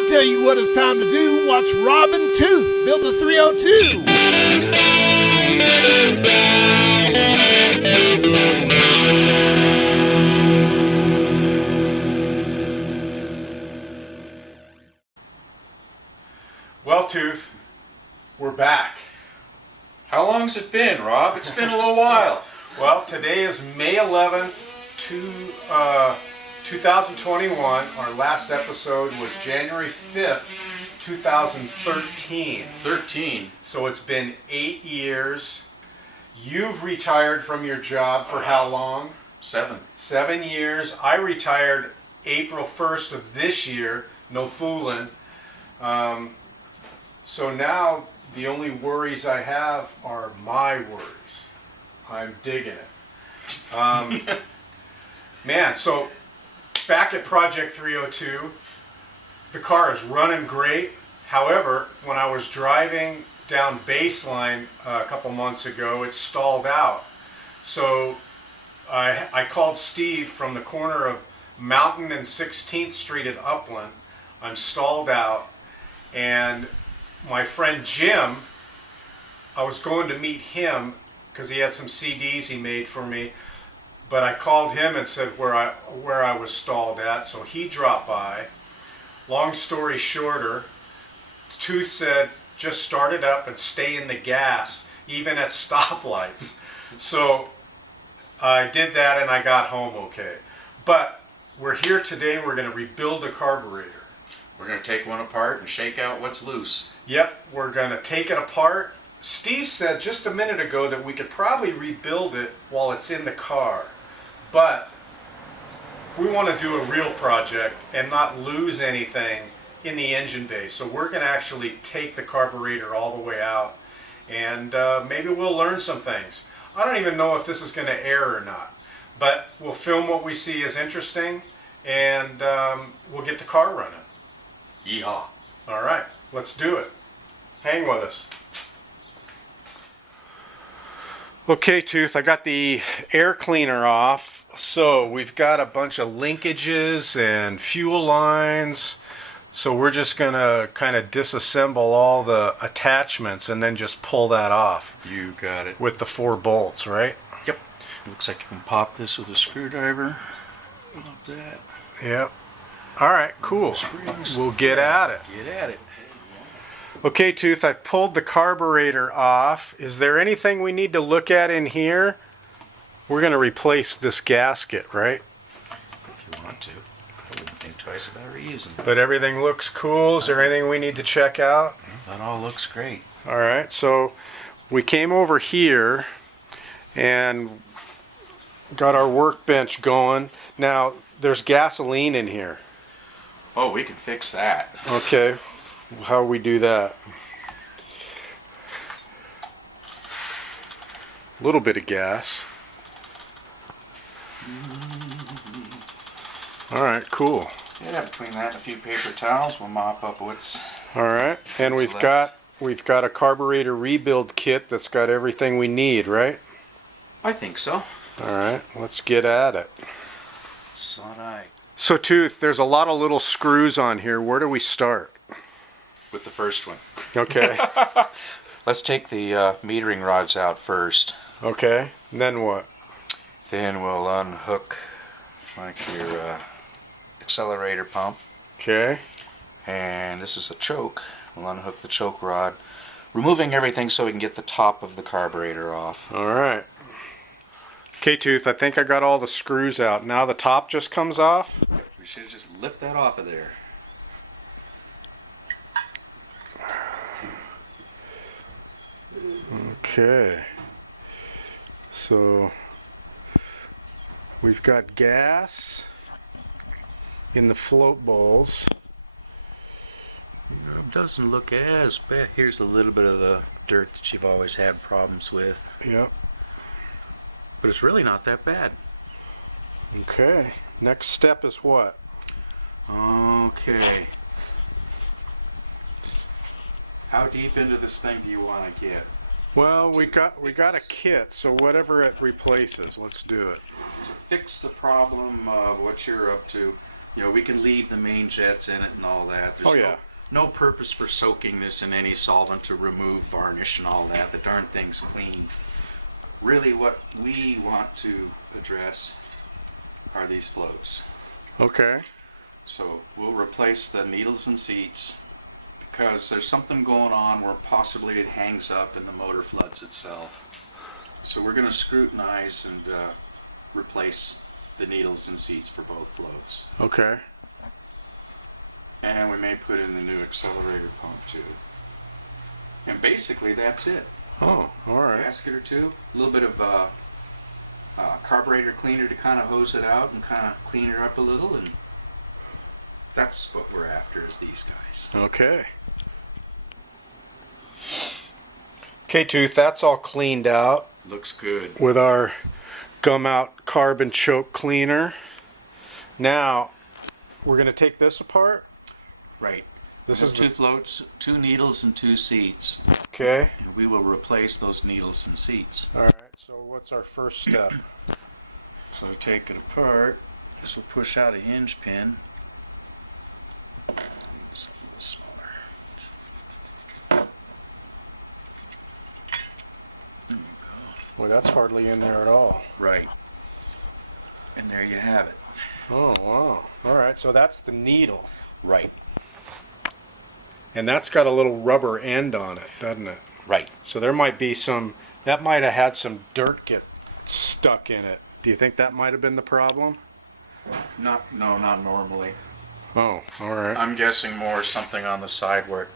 I'll tell you what it's time to do. Watch Rob and Tooth build the 302. Well, Tooth, we're back. How long's it been, Rob? It's been a little while. Well, today is May 11th, 2021. Our last episode was January 5th, 2013. 13. So it's been 8 years. You've retired from your job for how long? 7. 7 years. I retired April 1st of this year. No fooling. So now the only worries I have are my worries. I'm digging it. Man, so back at Project 302, the car is running great. However, when I was driving down Baseline a couple months ago, it stalled out. So I called Steve from the corner of Mountain and 16th Street in Upland. I'm stalled out, and my friend Jim, I was going to meet him because he had some CDs he made for me, but I called him and said where I was stalled at, so he dropped by. Long story shorter, Tooth said just start it up and stay in the gas, even at stoplights. So I did that and I got home okay. But we're here today, we're going to rebuild a carburetor. We're going to take one apart and shake out what's loose. Yep, we're going to take it apart. Steve said just a minute ago that we could probably rebuild it while it's in the car. But we want to do a real project and not lose anything in the engine bay. So we're going to actually take the carburetor all the way out, and maybe we'll learn some things. I don't even know if this is going to air or not. But we'll film what we see as interesting, and we'll get the car running. Yeehaw. All right, let's do it. Hang with us. Okay, Tooth, I got the air cleaner off. So we've got a bunch of linkages and fuel lines. So we're just going to kind of disassemble all the attachments and then just pull that off. You got it. With the 4 bolts, right? Yep. Looks like you can pop this with a screwdriver. Like that. Yep. All right, cool. We'll get at it. Get at it. Okay, Tooth, I've pulled the carburetor off. Is there anything we need to look at in here? We're going to replace this gasket, right? If you want to. I wouldn't think twice about reusing it. But everything looks cool. Is there anything we need to check out? That all looks great. All right, so we came over here and got our workbench going. Now, there's gasoline in here. Oh, we can fix that. Okay, how we do that? A little bit of gas. All right, cool. Yeah, between that and a few paper towels, we'll mop up what's... All right, and we've got a carburetor rebuild kit that's got everything we need, right? I think so. All right, let's get at it. So I. So, Tooth, there's a lot of little screws on here. Where do we start? With the first one. Okay. Let's take the metering rods out first. Okay, and then what? Then we'll unhook like your accelerator pump. Okay. And this is a choke. We'll unhook the choke rod, removing everything so we can get the top of the carburetor off. All right. Okay, Tooth, I think I got all the screws out. Now the top just comes off? We should just lift that off of there. Okay. So we've got gas in the float bowls. It doesn't look as bad. Here's a little bit of the dirt that you've always had problems with. Yep. But it's really not that bad. Okay. Next step is what? Okay. How deep into this thing do you want to get? Well, we got a kit, so whatever it replaces, let's do it. To fix the problem of what you're up to, You know, we can leave the main jets in it and all that. There's Oh, yeah. no purpose for soaking this in any solvent to remove varnish and all that. The darn thing's clean. Really what we want to address are these floats. Okay. So we'll replace the needles and seats because there's something going on where possibly it hangs up and the motor floods itself. So we're going to scrutinize and replace the needles and seats for both floats. Okay. And we may put in the new accelerator pump too. And basically that's it. Oh, all right. Gasket or two, a little bit of carburetor cleaner to kind of hose it out and kind of clean it up a little, and that's what we're after is these guys. Okay. Okay, Tooth, that's all cleaned out Looks good. with our gum out carbon choke cleaner. Now, we're going to take this apart. Right. This There's is two floats, two needles, and two seats. Okay. And we will replace those needles and seats. All right. So what's our first step? So take it apart. This will push out a hinge pin. It's a little smaller. There you go. Boy, that's hardly in there at all. Right. And there you have it. Oh, wow. All right. So that's the needle. Right. And that's got a little rubber end on it, doesn't it? Right. So there might be that might have had some dirt get stuck in it. Do you think that might have been the problem? No, not normally. Oh, all right. I'm guessing more something on the side where it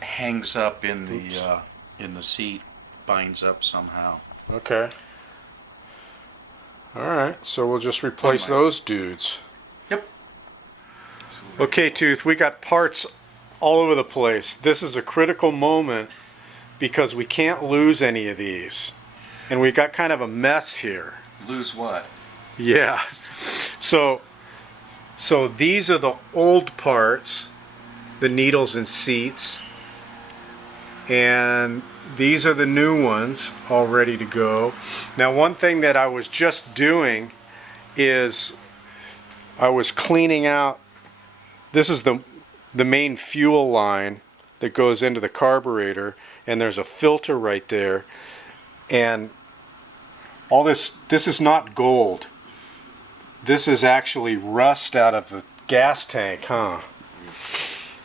hangs up in the seat, binds up somehow. Okay. All right. So we'll just replace those dudes. Yep. Okay, Tooth, we got parts all over the place. This is a critical moment because we can't lose any of these. And we got kind of a mess here. Lose what? Yeah. So these are the old parts, the needles and seats. And these are the new ones all ready to go. Now, one thing that I was just doing is I was cleaning out. This is the main fuel line that goes into the carburetor, and there's a filter right there. And all this is not gold. This is actually rust out of the gas tank, huh?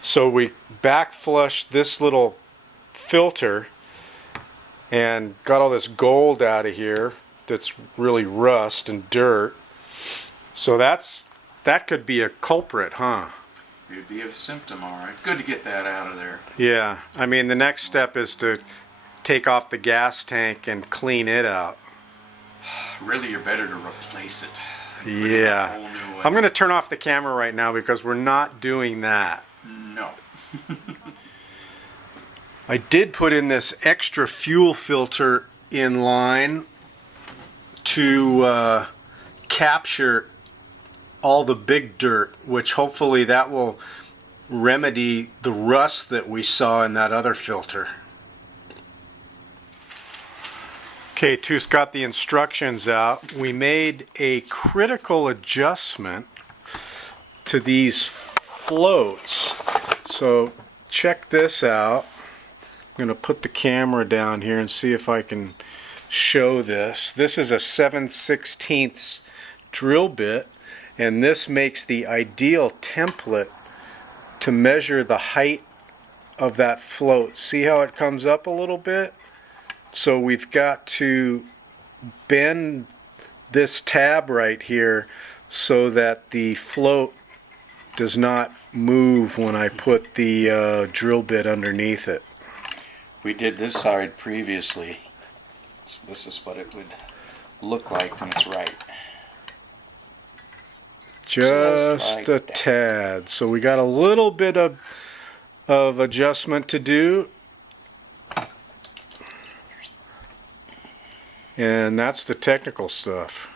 So we back flushed this little filter and got all this gold out of here that's really rust and dirt. So that could be a culprit, huh? It would be a symptom, all right. Good to get that out of there. Yeah, I mean the next step is to take off the gas tank and clean it out. Really, you're better to replace it. and put in a Yeah. whole new one. I'm going to turn off the camera right now because we're not doing that. No. I did put in this extra fuel filter in line to capture all the big dirt, which hopefully that will remedy the rust that we saw in that other filter. Okay, Too's got the instructions out. We made a critical adjustment to these floats. So check this out. I'm going to put the camera down here and see if I can show this. This is a 7/16 drill bit, and this makes the ideal template to measure the height of that float. See how it comes up a little bit? So we've got to bend this tab right here so that the float does not move when I put the drill bit underneath it. We did this side previously. So this is what it would look like when it's right. Just like a that. tad. So we got a little bit of adjustment to do. And that's the technical stuff.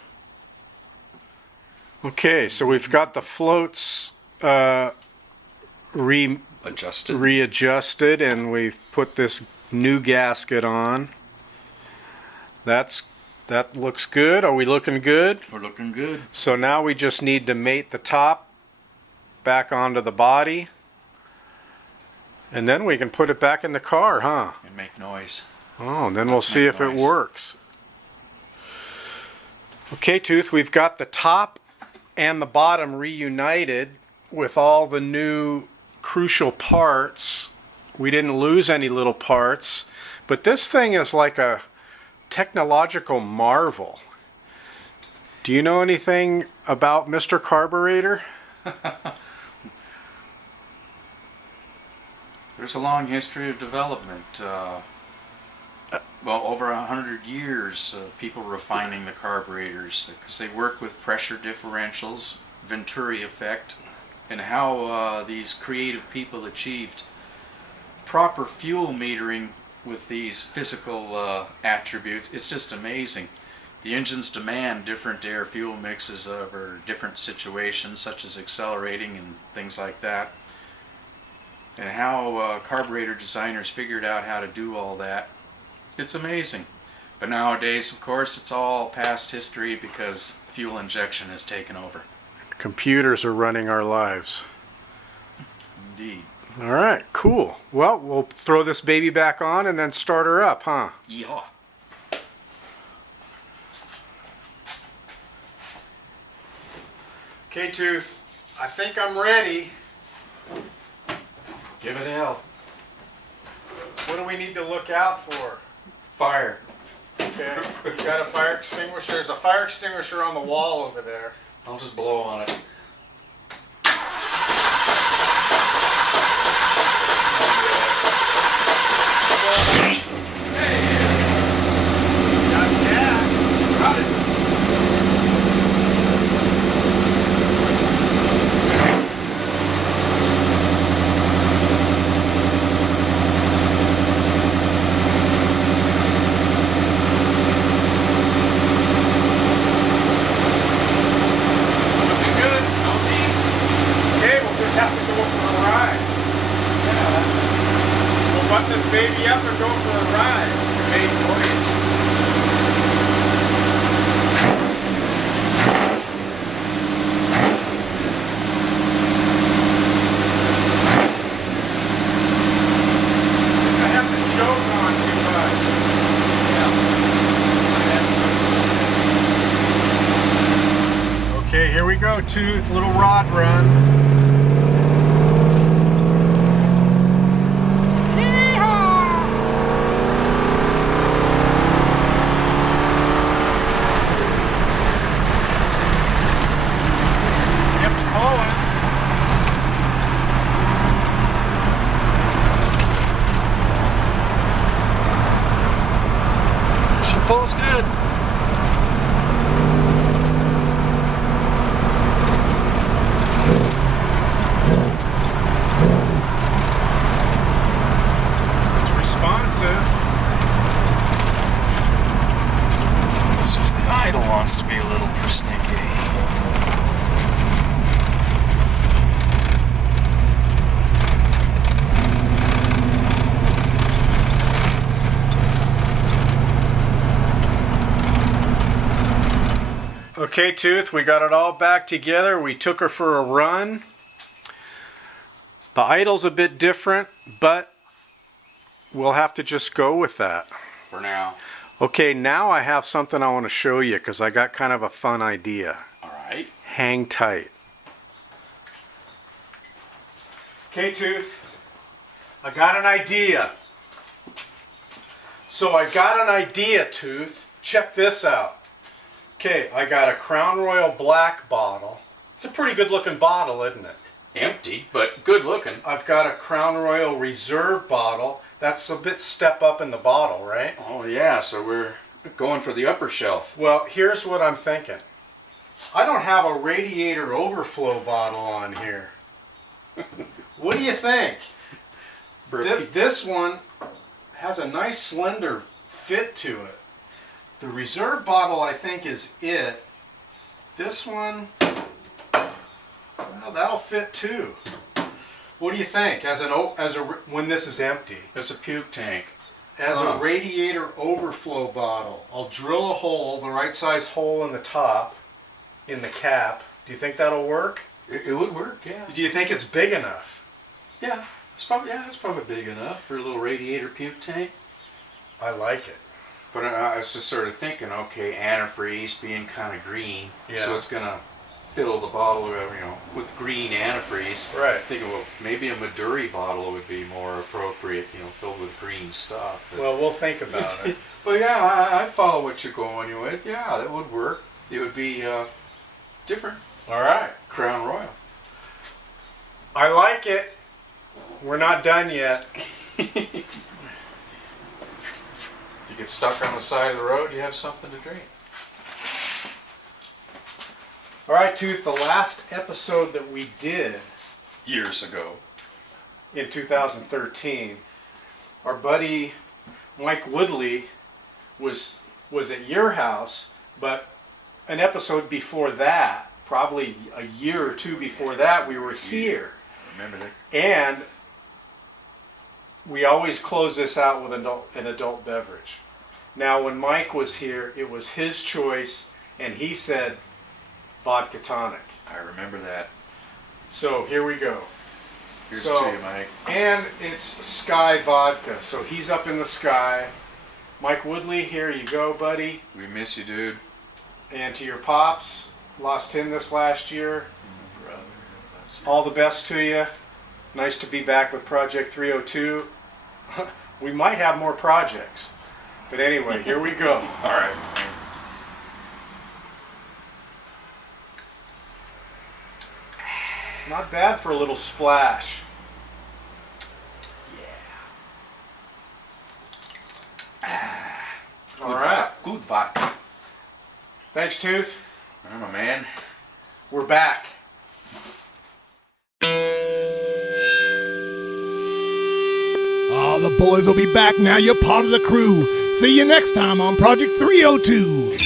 Okay, so we've got the floats readjusted, and we've put this new gasket on. That looks good. Are we looking good? We're looking good. So now we just need to mate the top back onto the body. And then we can put it back in the car, huh? And make noise. Oh, and then we'll see if it works. Okay, Tooth, we've got the top and the bottom reunited with all the new crucial parts. We didn't lose any little parts, but this thing is like a technological marvel. Do you know anything about Mr. Carburetor? There's a long history of development. Well, over 100 years, people refining the carburetors because they work with pressure differentials, Venturi effect, and how these creative people achieved proper fuel metering with these physical attributes. It's just amazing. The engines demand different air-fuel mixes over different situations, such as accelerating and things like that. And how carburetor designers figured out how to do all that. It's amazing. But nowadays, of course, it's all past history because fuel injection has taken over. Computers are running our lives. Indeed. All right, cool. Well, we'll throw this baby back on and then start her up, huh? Yeehaw. Okay, Tooth, I think I'm ready. Give it hell. What do we need to look out for? Fire. Okay, you got a fire extinguisher? There's a fire extinguisher on the wall over there. I'll just blow on it. Button this baby up and go for a ride. It's a great voyage. I have the choke on too much. Yeah. Okay, here we go, Tooth. Little rod run. Pulls good. It's responsive. It's just the idle wants to be a little persnickety. Okay, Tooth, we got it all back together. We took her for a run. The idle's a bit different, but we'll have to just go with that. For now. Okay, now I have something I want to show you because I got kind of a fun idea. All right. Hang tight. Okay, Tooth, I got an idea. Tooth. Check this out. Okay, I got a Crown Royal Black bottle. It's a pretty good looking bottle, isn't it? Empty, but good looking. I've got a Crown Royal Reserve bottle. That's a bit step up in the bottle, right? Oh yeah, so we're going for the upper shelf. Well, here's what I'm thinking. I don't have a radiator overflow bottle on here. What do you think? This one has a nice slender fit to it. The Reserve bottle, I think, is it. This one, well, that'll fit too. What do you think? When this is empty, It's a puke tank. as a radiator overflow bottle, I'll drill a hole, the right size hole in the top, in the cap. Do you think that'll work? It would work, yeah. Do you think it's big enough? Yeah, it's probably big enough for a little radiator puke tank. I like it. But I was just sort of thinking, okay, antifreeze being kind of green, so it's gonna fill the bottle, with green antifreeze. Right. Thinking, well, maybe a Maduri bottle would be more appropriate, filled with green stuff. But, Well, we'll think about it. but yeah, I follow what you're going with. Yeah, that would work. It would be different. All right. Crown Royal. I like it. We're not done yet. If you get stuck on the side of the road, you have something to drink. All right, Tooth, the last episode that we did Years ago. in 2013, our buddy Mike Woodley was at your house, but an episode before that, probably a year or two before that, we were here. Remember that? And we always close this out with an adult beverage. Now, when Mike was here, it was his choice, and he said vodka tonic. I remember that. So here we go. Here's So- to you, Mike. And it's Sky Vodka, so he's up in the sky. Mike Woodley, here you go, buddy. We miss you, dude. And to your pops, lost him this last year. Brother. All the best to you. Nice to be back with Project 302. We might have more projects. But anyway, here we go. All right. Not bad for a little splash. All right. Good vodka. Thanks, Tooth. I'm a man. We're back. Oh, the boys will be back now. You're part of the crew. See you next time on Project 302.